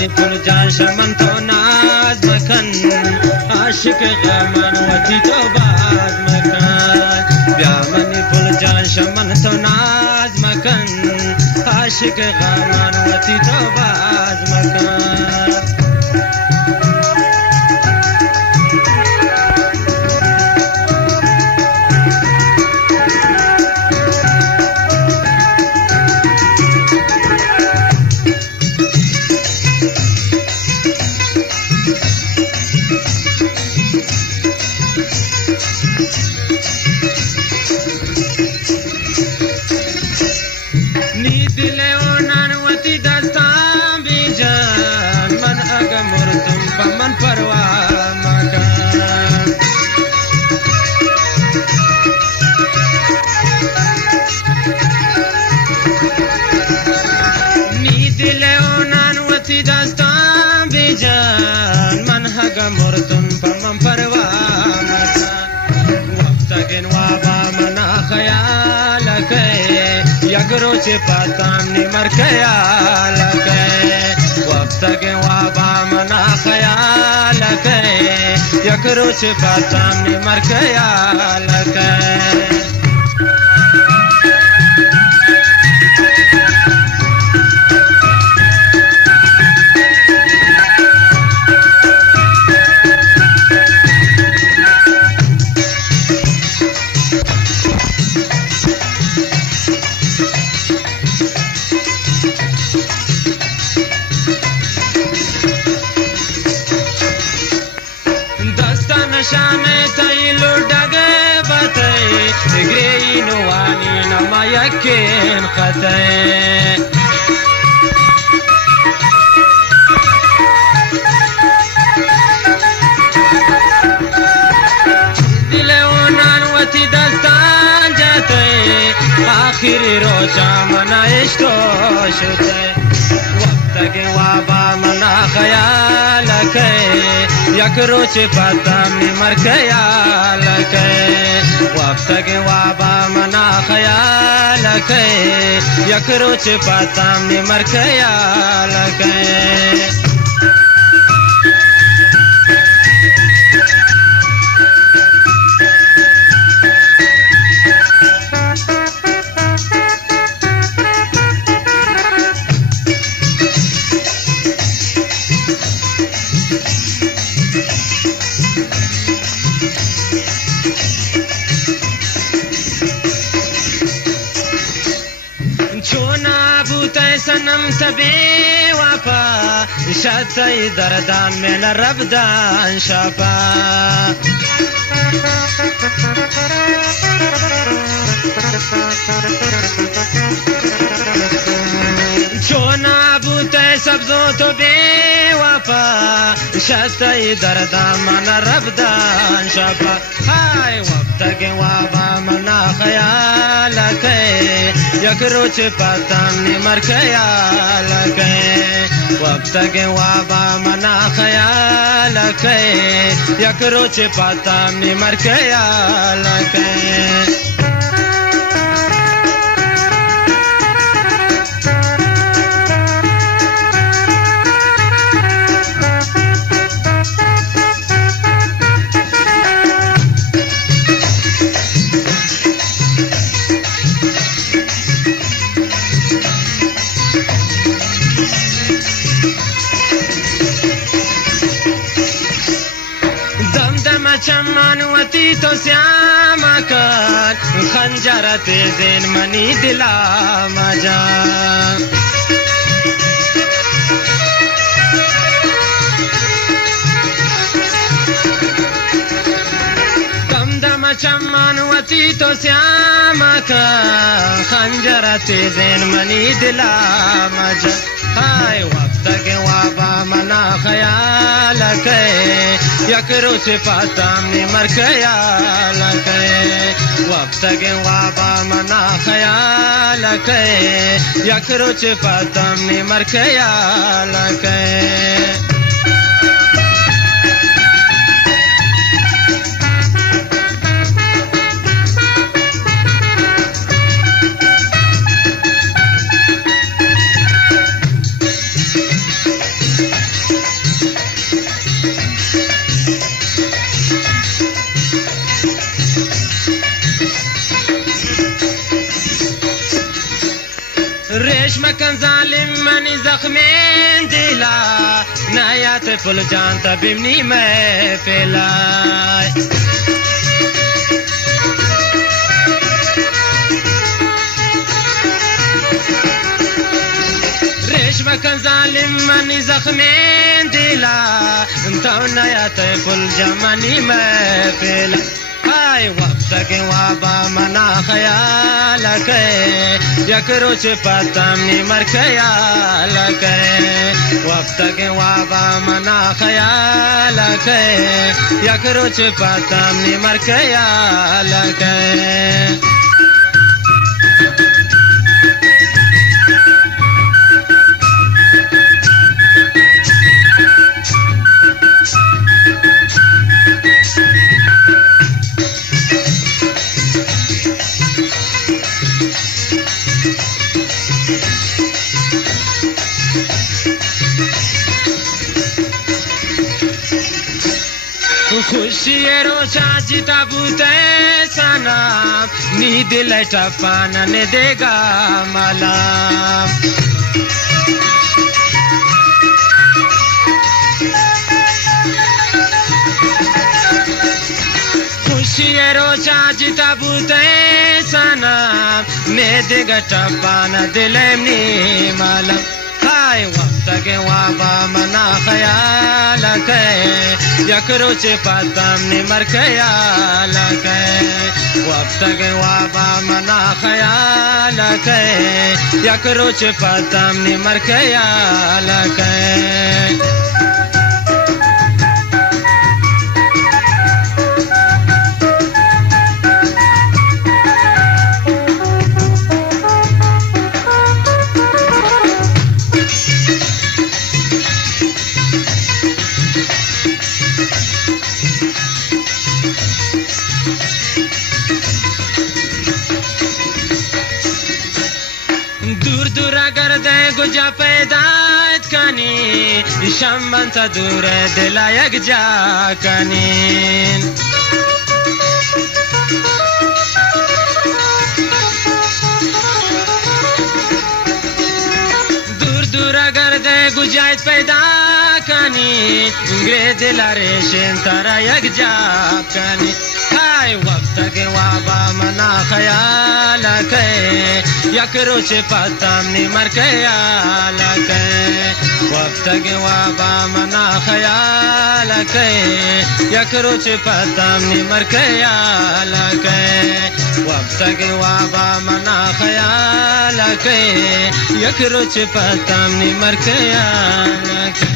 من پل جان شمن تو ناز مکن عاشق غمان وتی تو باز مکن بیا من پل جان شمن تو ناز مکن عاشق غمان وتی تو باز مکن रोच पाताम निमर ख्याल के वक्त के वाबा मना ख्याल के यक रोच पाताम निमर ख्याल के शाने तैलो डगे बते ग्रेई नवानी नमा यकेन खते दिले ओनान वती दस्तान जाते आखिरी रोजा मना इश्को शुते वक्त के वाबा मना ख्याल के यक रोच पाताम निमर ख्याल के वक्त के वाबा मना ख्याल के यक रोच पाताम निमर ख्याल के सनम तबे वापा शतई दरदान में न रबदान शापा चोना बूते सब्जों तो बेवापा शतई दरदान में न रबदान शापा हाय वक्त के वाबा मना ख्याल के यक रोच पाताम निमर ख्याल के वक्त के वाबा मना ख्याल के यक रोच पाताम निमर ख्याल के चमानवती तो श्यामा कर खंजर तेज़ेन मनी दिला मजा दम दम चमानवती तो श्यामा कर खंजर तेज़ेन मनी दिला मजा हाय वक्त के वाबा मना ख्याल के यक रोच पाताम निमर ख्याल के वक्त के वाबा मना ख्याल के यक रोच पाताम निमर ख्याल के مکن ظالم منی زخمین دیلا نیات فل جان تبیمنی محفلای مکن ظالم منی زخمین دیلا تو نیات فل جمانی محفل های وقت کے وابا منا خیال کے یک روچ پتم نی مر خیال کے وقت کے وابا منا خیال کے یک روچ پتم نی مر خیال کے खुशी रोशा चिता बूते सना नी दिल टपान ने देगा मला खुशी रोशा चिता बूते सना ने देगा टपान दिल नी मला हाय वक्त के वाबा मना ख्याल के یک روچ پتم نمر خیال کے وقت کے وابا منا خیال کے یک روچ پتم نمر خیال کے दूर दूर अगर दे गुजा पैदात कनी शम्बन सा दूर दिलायक जा कनी दूर दूर अगर दे गुजात पैदा कनी ग्रे दिला रेशन तारा यक जा कनी हाय वक्त के वाबा मना ख्याल के یک روچ پتم نمر خیال کے وقت کے وابا منا خیال کے یک روچ پتم نمر خیال کے وقت کے وابا منا خیال کے یک روچ پتم نمر خیال کے